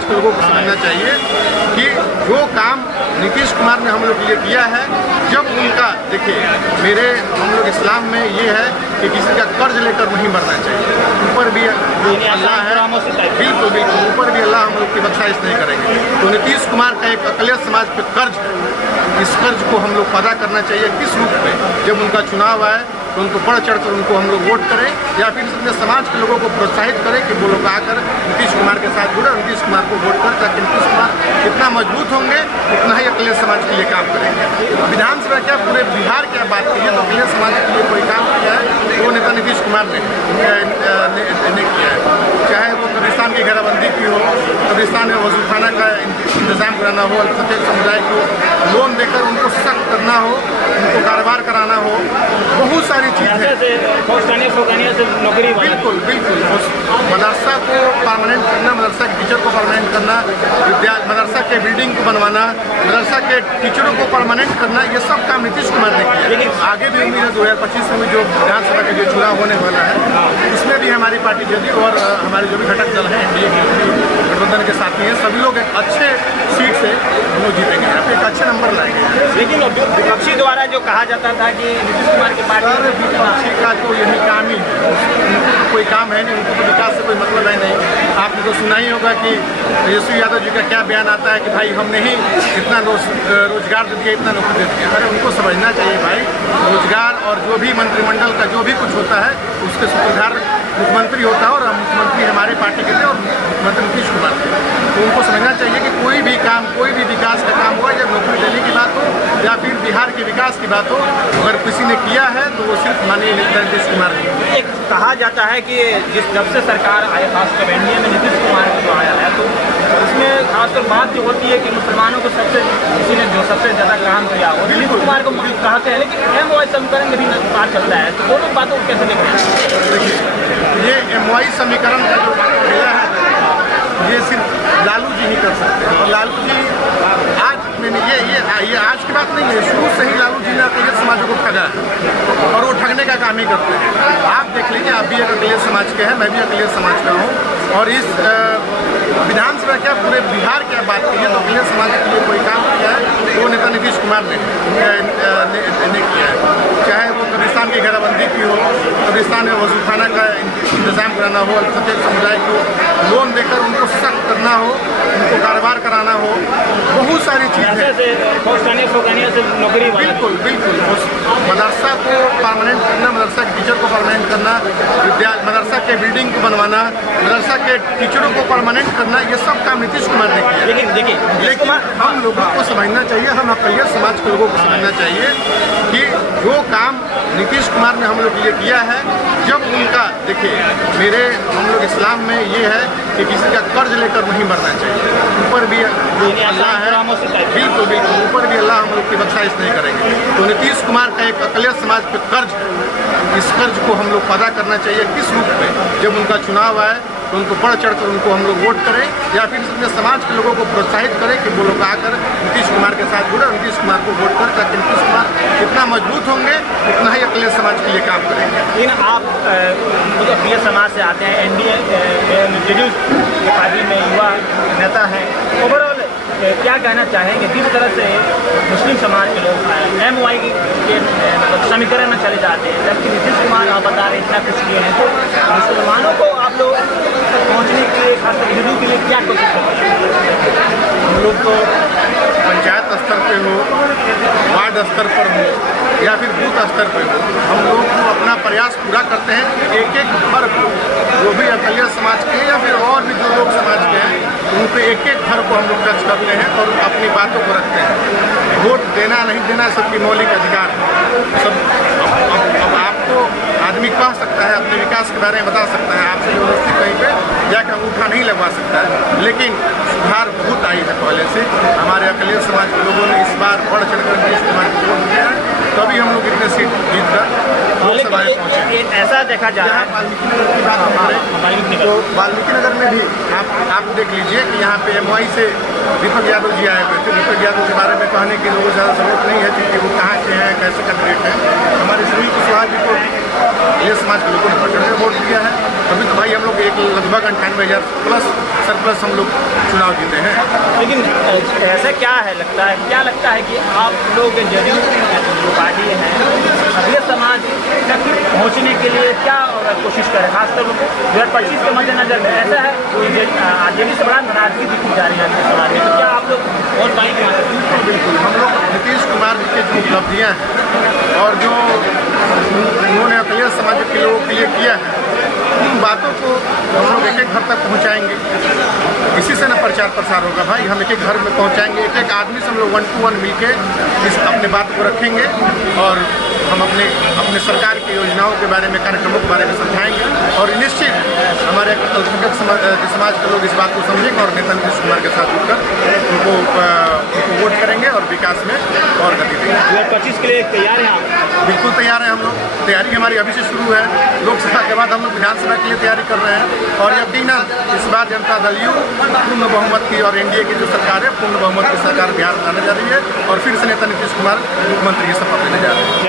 समाज के लोगों को समझना चाहिए कि जो काम नीतीश कुमार ने हम लोग के लिए किया है, जब उनका देखिए हम लोग इस्लाम में ये है कि किसी का कर्ज लेकर नहीं मरना चाहिए। ऊपर भी अल्लाह है, बिल्कुल बिल्कुल, ऊपर भी अल्लाह हम लोग की बख्शाइश नहीं करेंगे। तो नीतीश कुमार का एक अकलियत समाज पे कर्ज है, इस कर्ज को हम लोग अदा करना चाहिए। किस रूप में? जब उनका चुनाव आए तो उनको बढ़ चढ़ कर उनको हम लोग वोट करें, या फिर अपने समाज के लोगों को प्रोत्साहित करें कि वो लोग आकर नीतीश कुमार के साथ जुड़े, नीतीश कुमार को वोट कर, ताकि नीतीश कुमार जितना मजबूत होंगे उतना ही अकलियत समाज के लिए काम करेंगे। विधानसभा क्या पूरे बिहार की बात कीजिए तो अकलियत समाज के लिए कोई काम किया है तो वो नेता नीतीश कुमार ने किया है। चाहे वो कब्रिस्तान की घेराबंदी की हो, कब्रिस्तान में वजूखाना का इंतजाम कराना हो, अल्पसंख्यक समुदाय को लोन देकर उनको सख्त करना हो, उनको कारोबार कराना हो, बहुत सारी चीज़ है। बिल्कुल बिल्कुल, मदरसा को परमानेंट करना, मदरसा के टीचर को परमानेंट करना, मदरसा के बिल्डिंग को बनवाना, मदरसा के टीचरों को परमानेंट करना, ये सब काम नीतीश कुमार ने किया। लेकिन आगे भी उम्मीद है 2025 में जो विधानसभा के जो चुनाव होने वाला है उसमें भी हमारी पार्टी जदयू और हमारे जो भी घटक दल हैं एनडीए गठबंधन के साथी हैं, सभी लोग एक अच्छे सीट से हम लोग जीतेंगे, यहाँ पे एक अच्छे नंबर लाएंगे। लेकिन विपक्षी द्वारा जो कहा जाता था कि नीतीश कुमार की पार्टी, विपक्षी का तो यही काम ही है, उनको तो कोई काम है नहीं, उनको तो विकास से कोई मतलब है नहीं। आपने तो सुना ही होगा कि तेजस्वी यादव जी का क्या बयान आता है कि भाई हमने ही इतना रोजगार दे दिया, इतना नौकरी दे दिया। अरे उनको समझना चाहिए भाई, रोजगार और जो भी मंत्रिमंडल का जो भी कुछ होता है उसके सूत्रधार मुख्यमंत्री होता है, और मुख्यमंत्री हमारे पार्टी के थे और मुख्यमंत्री नीतीश कुमार थे। तो उनको समझना चाहिए कि कोई भी काम, कोई भी विकास का काम हुआ, जब नौकरी देने की बात हो या फिर बिहार के विकास की बात हो, अगर किसी ने किया है तो वो सिर्फ माननीय नीतीश कुमार ने। एक कहा जाता है कि जब से सरकार आए, खासकर एनडीए में नीतीश कुमार जो आया है, तो उसमें खासकर बात जो होती है कि मुसलमानों को किसी ने जो सबसे ज़्यादा काम किया वो नीतीश कुमार को कहते हैं, लेकिन MOI समीकरण में भी बात चलता है, तो दोनों बातों को कैसे देखते? देखिए, ये MOI समीकरण का जो बात किया है ये सिर्फ लालू जी ही कर सकते हैं, और लालू जी आज ये आज की बात नहीं है, शुरू से ही लालू जी ने अकलियत समाजों को ठगा है और वो ठगने का काम ही करते हैं। आप देख लीजिए, आप भी एक अकलियत समाज के हैं, मैं भी अकलियत समाज का हूँ, और इस विधानसभा क्या पूरे बिहार की बात कीजिए तो अकलियत समाज के लिए कोई काम किया है तो वो नेता नीतीश कुमार ने किया है। चाहे वो कब्रिस्तान की घेराबंदी की हो, कब्रिस्तान में वजूखाना का इंतजाम कराना हो, अल्पसंख्यक समुदाय को लोन देकर उनको सख्त करना हो, उनको कारोबार कराना हो, बहुत सारी चीज़ है। बिल्कुल बिल्कुल, मदरसा को परमानेंट करना, मदरसा के टीचर को परमानेंट करना, मदरसा के बिल्डिंग को बनवाना, मदरसा के टीचरों को परमानेंट करना, ये सब काम नीतीश कुमार ने किया। लेकिन हम लोगों को समझना चाहिए, हम अकलियत समाज के लोगों को समझना चाहिए कि जो काम नीतीश कुमार ने हम लोग के लिए किया है, जब उनका देखिए हम लोग इस्लाम में ये है कि किसी का कर्ज लेकर नहीं मरना चाहिए। ऊपर भी अल्लाह है, बिल्कुल बिल्कुल, ऊपर भी अल्लाह हम लोग की बख्शाइश नहीं करेंगे। तो नीतीश कुमार का एक अकलियत समाज पे कर्ज है, इस कर्ज को हम लोग अदा करना चाहिए। किस रूप में? जब उनका चुनाव आए तो उनको बढ़ चढ़ कर उनको हम लोग वोट करें, या फिर अपने समाज के लोगों को प्रोत्साहित करें कि वो लोग आकर नीतीश कुमार के साथ जुड़े, नीतीश कुमार को वोट कर, ताकि नीतीश कुमार जितना मजबूत होंगे उतना ही अकलियत समाज के लिए काम करेंगे। लेकिन आप खुद अकलियत समाज से आते हैं, एनडीए जदयू की पार्टी में युवा नेता हैं, ओवरऑल क्या कहना चाहेंगे? किस तरह से मुस्लिम समाज के लोग MOI के समीकरण में चले जाते हैं, जबकि नीतीश कुमार आप बता रहे इतना कुछ किए हैं, तो मुसलमानों को आप लोग पहुँचने के लिए, खासकर हिंदू के लिए क्या कोशिश करते हैं? हम लोग तो पंचायत स्तर पे हो, वार्ड स्तर पर हो, या फिर बूथ स्तर पे हो, हम लोग तो अपना प्रयास पूरा करते हैं कि एक एक घर को, जो भी अकलियत समाज के या फिर और भी जो लोग समाज के हैं, उन पे एक एक घर को हम लोग टच करते हैं और अपनी बातों को रखते हैं। वोट देना नहीं देना सबकी मौलिक अधिकार है। अब आपको आदमी कह सकता है, अपने विकास के बारे में बता सकता है, आपसे जबरदस्ती कहीं पे जाकर अंगूठा नहीं लगवा सकता है, लेकिन सुधार बहुत आई है पहले से। हमारे अकलियत समाज के लोगों ने इस बार बढ़ चढ़कर नीतीश कुमार को वोट दिया है, तभी हम लोग इतने सीट जीत कर लोकसभा में पहुँचे। ऐसा देखा जा रहा है, वाल्मीकि नगर की बात करें तो वाल्मीकि नगर में भी आप देख लीजिए कि यहाँ पे MOI से दीपक यादव जी आए हुए थे। दीपक यादव के बारे में कहने की लोगों को ज़्यादा जरूरत नहीं है क्योंकि वो कहाँ के हैं, कैसे कैंडिडेट हैं। हमारे सुनील कुशवाहा जी को ये समाज के लोगों ने बढ़ चढ़ के वोट दिया है। तभी तो भाई हम लोग एक लगभग 98,000 प्लस सरप्लस हम लोग चुनाव जीते हैं। लेकिन ऐसा क्या है क्या लगता है कि आप लोग जदयू जो पार्टी है अगले समाज तक पहुँचने के लिए क्या कोशिश करें, खासतौर पर 2025 के मद्देनजर में ऐसा है आरजेडी से बड़ा नाराजगी दिखी जा रही है आपके समाज में, तो क्या आप लोग और बाइक बिल्कुल हम लोग नीतीश कुमार जी की जो उपलब्धियाँ हैं और जो उन्होंने अखिलेश समाज के लोगों के लिए किया है, उन बातों को हम लोग एक एक घर तक पहुंचाएंगे। इसी से ना प्रचार प्रसार होगा भाई, हम एक एक घर में पहुंचाएंगे, एक एक आदमी से हम लोग 1 to 1 मिलके इस अपने बात को रखेंगे और हम अपने सरकार की योजनाओं के बारे में, कार्यक्रमों के बारे में समझाएंगे और निश्चित हमारे अल्पसंख्यक समाज के लोग इस बात को समझेंगे और नेता नीतीश कुमार के साथ जुड़कर उनको वोट करेंगे और विकास में और गति देंगे। 2025 के लिए तैयार हैं आप? बिल्कुल तैयार हैं हम लोग, तैयारी हमारी अभी से शुरू है। लोकसभा के बाद हम लोग विधानसभा के लिए तैयारी कर रहे हैं और यकीनन इस बार जनता दल यू पूर्ण बहुमत की और एनडीए की जो सरकार है पूर्ण बहुमत की सरकार बिहार में लाने जा रही है और फिर से नेता नीतीश कुमार मुख्यमंत्री की शपथ लेने जा रहे हैं।